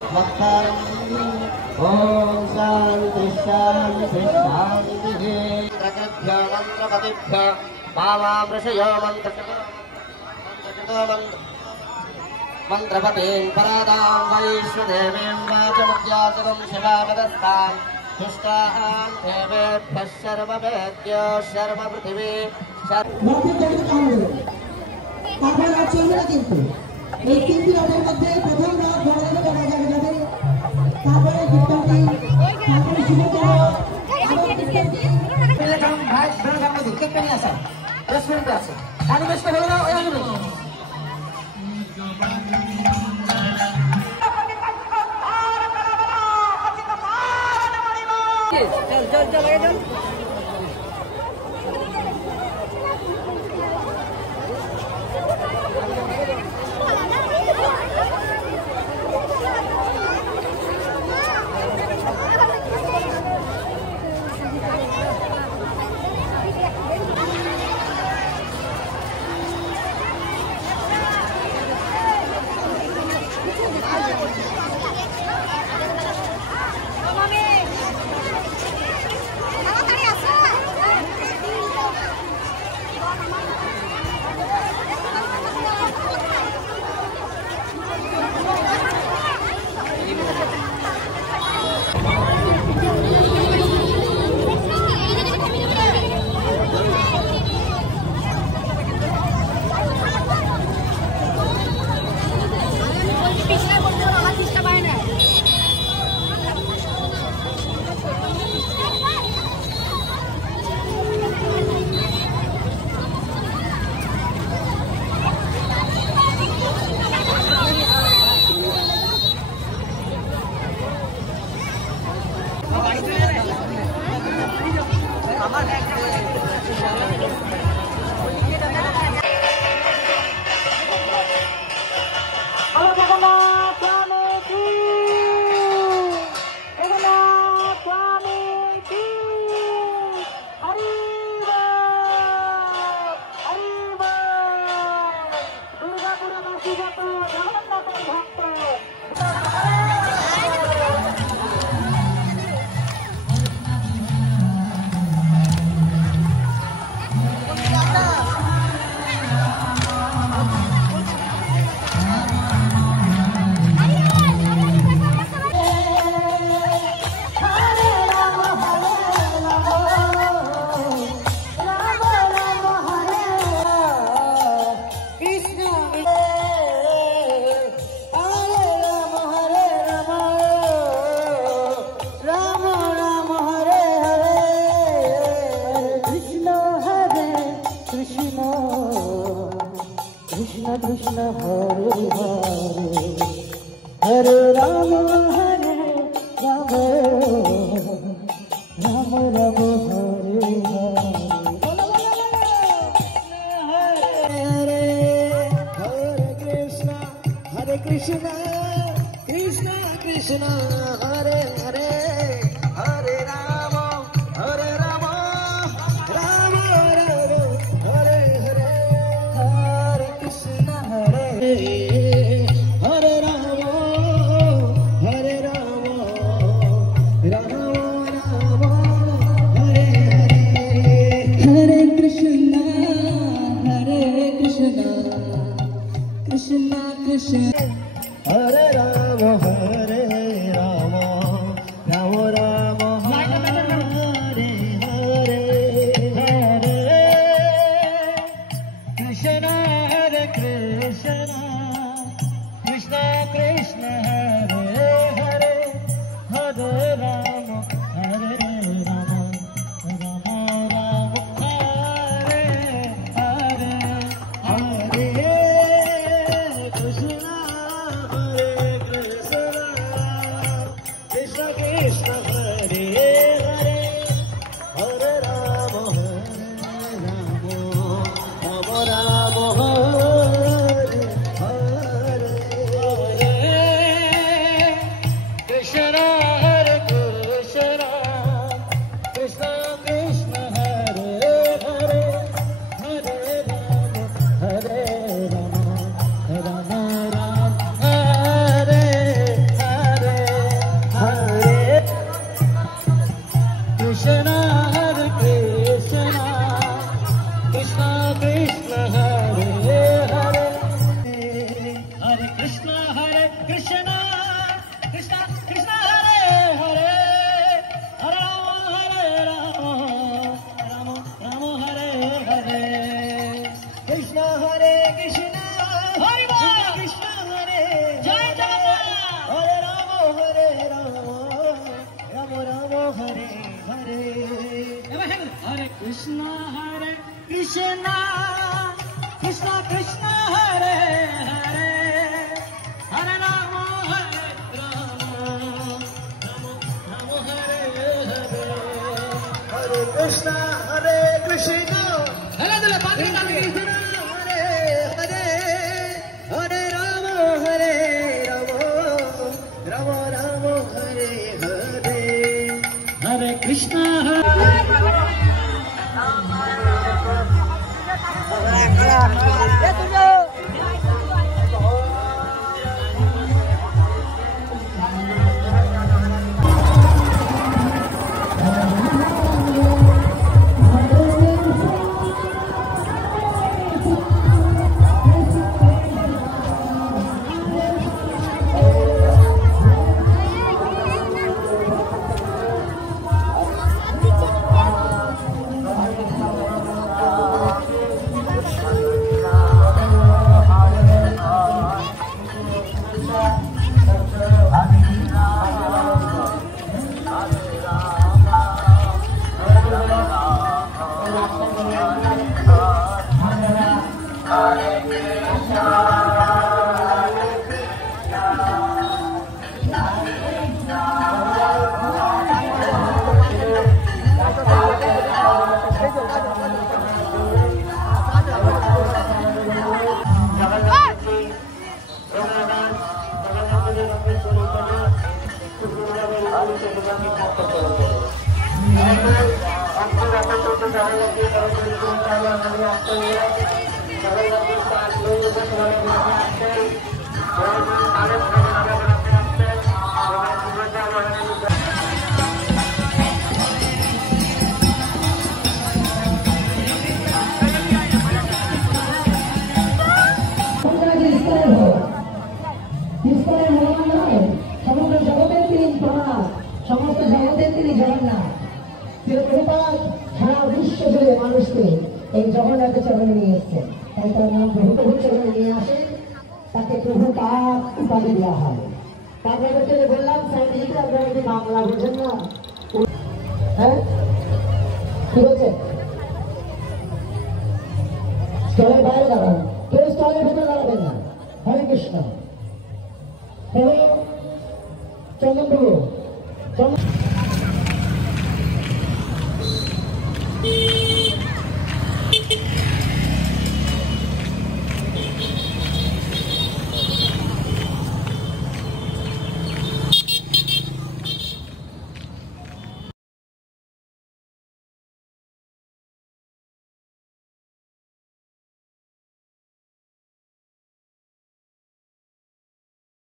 ओम शांति शांति शांति। प्रकृभ्यो मंत्रपतिभ्यो मामामृषयो मंत्रपतिं परादां वैश्वदेवीं वाचमुद्यासुरं शिवागतस्तां हिष्टां देवेभ्यः सर्ववेद्यो सर्वपृथिवी তারপর আর চলবে না কিন্তু এই তিনটি রাতের মধ্যে প্রথম রাত বড়দের করা যাবে যাবে তারপরে কীর্তনটি তারপরে শুভকর্ম আবার কীর্তনটি এরকম ভাই বড় সামনে দিকে নিয়ে আসা রেস্টুরেন্ট আছে আমি বেশ করে না ওই আমি চল চল চল চল कृष्ण हरे हरे हरे राम राम राम राम हरे हरे हरे कृष्ण कृष्ण कृष्ण हरे हरे हरे राम राम राम हरे हरे हरे कृष्ण हरे हरे राम राम राम हरे हरे हरे कृष्ण कृष्ण कृष्ण हरे Ram Ram Ram Hare Hare Hare Krishna Krishna Krishna Hare Hare Hare Ram Ram Ram Hare Hare Hare Krishna Krishna Krishna Krishna Krishna Krishna Hare Hare Hare Rama Hare Rama Rama Hare Hare Hare Krishna Hare Krishna Hare Hare Hare Hare Rama Hare Rama Rama Rama Hare Hare Hare Krishna সমস্ত জগতের তিনি জগন্নাথ প্রভুপাদ সারা বিশ্ব জুড়ে মানুষকে এই জগন্নাথের চরণে নিয়ে এসছেন তাই তার নাম প্রভুর চরণে নিয়ে আসেন তাকে প্রভুপাদ উপাধি দেওয়া হয় তারপরে বললাম সাইন্টিফিক আপনারা যদি বাংলা বোঝেন না হ্যাঁ কি বলছে স্টলের বাইরে দাঁড়ান কেউ স্টলের ভেতরে দাঁড়াবেন না হরে কৃষ্ণ হ্যালো চন্দন প্রভু